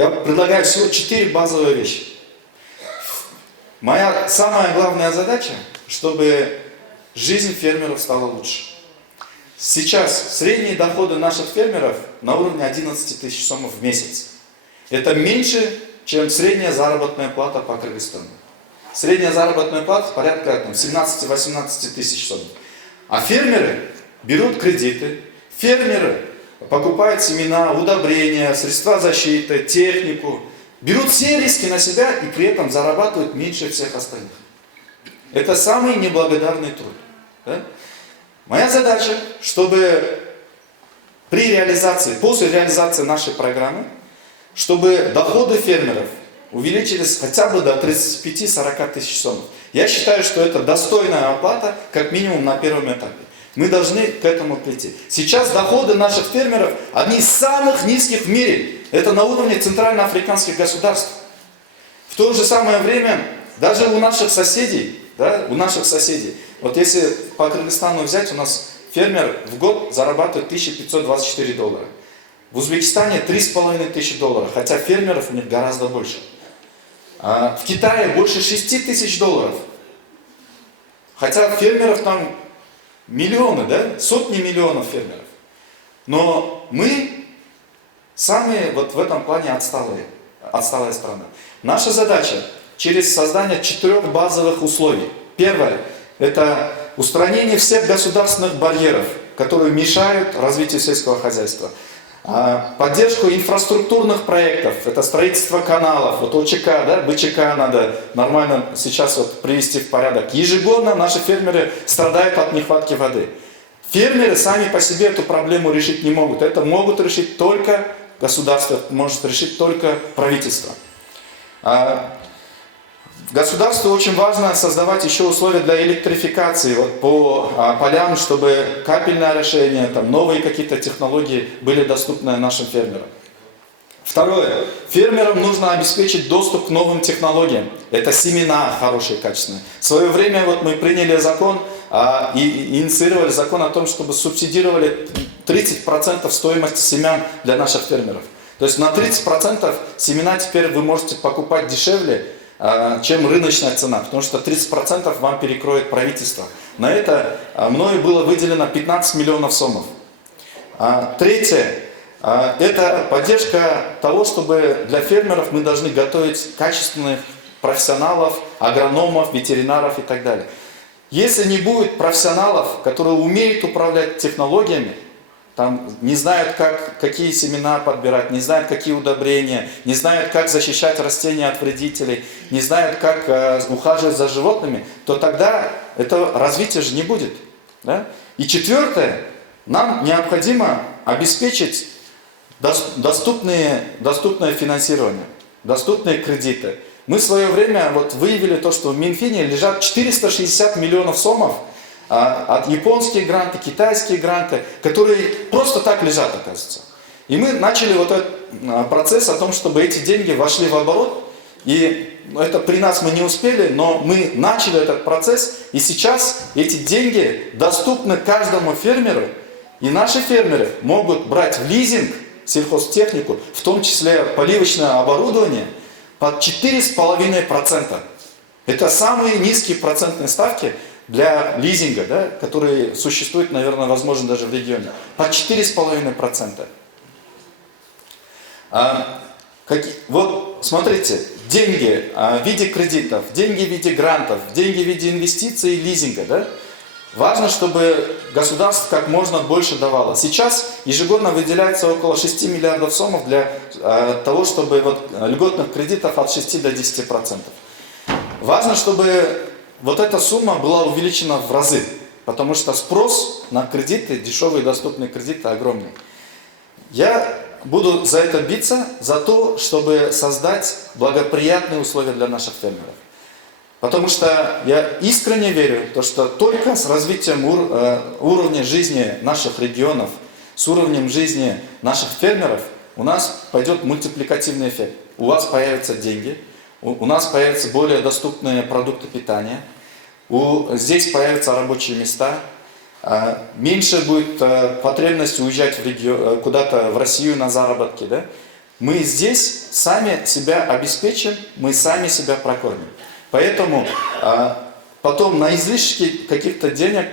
Я предлагаю всего 4 базовые вещи. Моя самая главная задача, чтобы жизнь фермеров стала лучше. Сейчас средние доходы наших фермеров на уровне 11 тысяч сомов в месяц. Это меньше, чем средняя заработная плата по Кыргызстану. Средняя заработная плата порядка 17-18 тысяч сомов. А фермеры берут кредиты, фермеры покупают семена, удобрения, средства защиты, технику, берут все риски на себя и при этом зарабатывают меньше всех остальных. Это самый неблагодарный труд. Да? Моя задача, чтобы при реализации, после реализации нашей программы, чтобы доходы фермеров увеличились хотя бы до 35-40 тысяч сомов. Я считаю, что это достойная оплата, как минимум на первом этапе. Мы должны к этому прийти. Сейчас доходы наших фермеров одни из самых низких в мире. Это на уровне центральноафриканских государств. В то же самое время, даже у наших соседей, вот если по Кыргызстану взять, у нас фермер в год зарабатывает 1524 доллара. В Узбекистане 3500 долларов, хотя фермеров у них гораздо больше. А в Китае больше 6000 долларов. Хотя фермеров там миллионы, да? Сотни миллионов фермеров. Но мы самые вот в этом плане отсталая страна. Наша задача через создание 4 базовых условий. Первое – это устранение всех государственных барьеров, которые мешают развитию сельского хозяйства. Поддержку инфраструктурных проектов, это строительство каналов, вот ОЧК, да, БЧК надо нормально сейчас вот привести в порядок. Ежегодно наши фермеры страдают от нехватки воды. Фермеры сами по себе эту проблему решить не могут. Это могут решить только государство, может решить только правительство. Государству очень важно создавать еще условия для электрификации вот, по полям, чтобы капельное орошение, там, новые какие-то технологии были доступны нашим фермерам. Второе. Фермерам нужно обеспечить доступ к новым технологиям. Это семена хорошие, качественные. В свое время вот, мы приняли закон и инициировали закон о том, чтобы субсидировали 30% стоимости семян для наших фермеров. То есть на 30% семена теперь вы можете покупать дешевле, чем рыночная цена, потому что 30% вам перекроет правительство. На это мною было выделено 15 миллионов сомов. Третье, это поддержка того, чтобы для фермеров мы должны готовить качественных профессионалов, агрономов, ветеринаров и так далее. Если не будет профессионалов, которые умеют управлять технологиями, там, не знают, какие семена подбирать, не знают, какие удобрения, не знают, как защищать растения от вредителей, не знают, как ухаживать за животными, то тогда это развития же не будет. Да? И четвертое, нам необходимо обеспечить доступное финансирование, доступные кредиты. Мы в свое время вот выявили то, что в Минфине лежат 460 миллионов сомов, от японские гранты, китайские гранты, которые просто так лежат, оказывается. И мы начали вот этот процесс о том, чтобы эти деньги вошли в оборот. И это при нас мы не успели, но мы начали этот процесс. И сейчас эти деньги доступны каждому фермеру. И наши фермеры могут брать в лизинг сельхозтехнику, в том числе поливочное оборудование, под 4,5%. Это самые низкие процентные ставки для лизинга, да, которые существуют, наверное, возможно, даже в регионе, по 4,5%. Вот смотрите, деньги в виде кредитов, деньги в виде грантов, деньги в виде инвестиций и лизинга. Да? Важно, чтобы государство как можно больше давало. Сейчас ежегодно выделяется около 6 миллиардов сомов для того, чтобы вот, льготных кредитов от 6 до 10%. Важно, чтобы вот эта сумма была увеличена в разы, потому что спрос на кредиты, дешевые доступные кредиты огромный. Я буду за это биться, за то, чтобы создать благоприятные условия для наших фермеров. Потому что я искренне верю, что только с развитием уровня жизни наших регионов, с уровнем жизни наших фермеров, у нас пойдет мультипликативный эффект. У вас появятся деньги, у нас появятся более доступные продукты питания, здесь появятся рабочие места, меньше будет потребность уезжать куда-то в Россию на заработки. Да? мы здесь сами себя обеспечим, мы сами себя прокормим. Поэтому потом на излишки каких-то денег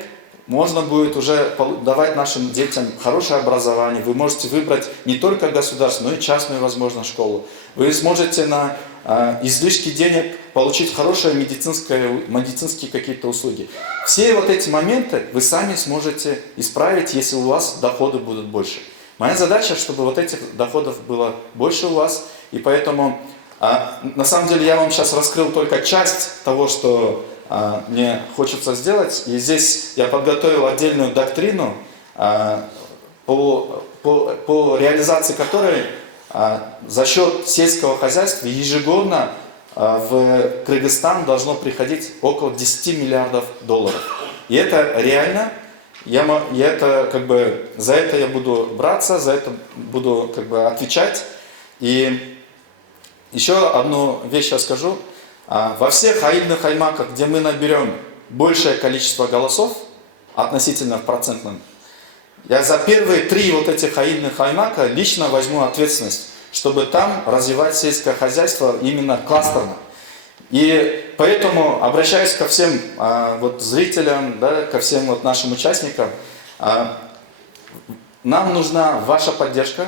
можно будет уже давать нашим детям хорошее образование. Вы можете выбрать не только государственную, но и частную, возможно, школу. Вы сможете на излишки денег получить хорошие медицинские какие-то услуги. Все вот эти моменты вы сами сможете исправить, если у вас доходы будут больше. Моя задача, чтобы вот этих доходов было больше у вас. И поэтому, на самом деле, я вам сейчас раскрыл только часть того, что мне хочется сделать. И здесь я подготовил отдельную доктрину, по реализации которой за счет сельского хозяйства ежегодно в Кыргызстан должно приходить около 10 миллиардов долларов. И это реально. За это я буду браться, за это буду отвечать. И еще одну вещь я скажу. Во всех аильных аймаках, где мы наберем большее количество голосов, относительно в процентном, я за первые 3 вот этих аильных аймака лично возьму ответственность, чтобы там развивать сельское хозяйство именно кластерно. И поэтому обращаюсь ко всем зрителям, да, ко всем нашим участникам. Нам нужна ваша поддержка,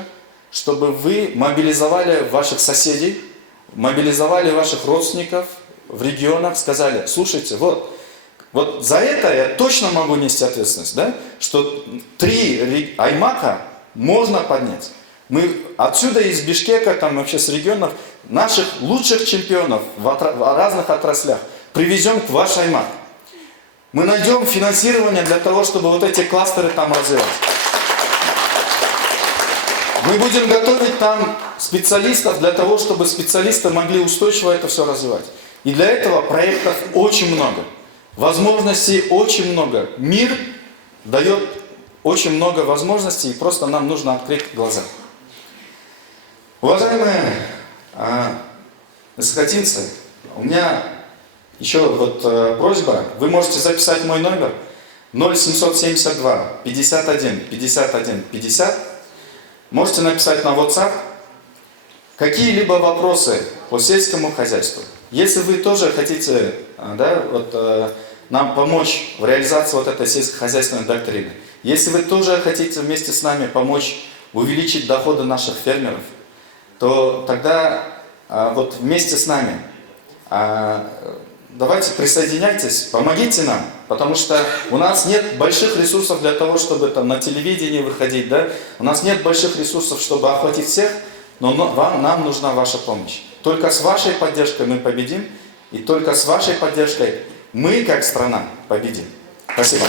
чтобы вы мобилизовали ваших соседей, мобилизовали ваших родственников в регионах, сказали: слушайте, вот за это я точно могу нести ответственность, да, что 3 аймака можно поднять. Мы отсюда из Бишкека, там вообще с регионов, наших лучших чемпионов в разных отраслях привезем в ваш аймак. Мы найдем финансирование для того, чтобы вот эти кластеры там развивать. Мы будем готовить там специалистов для того, чтобы специалисты могли устойчиво это все развивать. И для этого проектов очень много. Возможностей очень много. Мир дает очень много возможностей, и просто нам нужно открыть глаза. Уважаемые сахатинцы, у меня еще просьба. Вы можете записать мой номер 0772 51 51 50. Можете написать на WhatsApp какие-либо вопросы по сельскому хозяйству. Если вы тоже хотите нам помочь в реализации вот этой сельскохозяйственной доктрины, если вы тоже хотите вместе с нами помочь увеличить доходы наших фермеров, то тогда вместе с нами давайте присоединяйтесь, помогите нам, потому что у нас нет больших ресурсов для того, чтобы там на телевидении выходить, да? У нас нет больших ресурсов, чтобы охватить всех, но нам нужна ваша помощь. Только с вашей поддержкой мы победим, и только с вашей поддержкой мы, как страна, победим. Спасибо.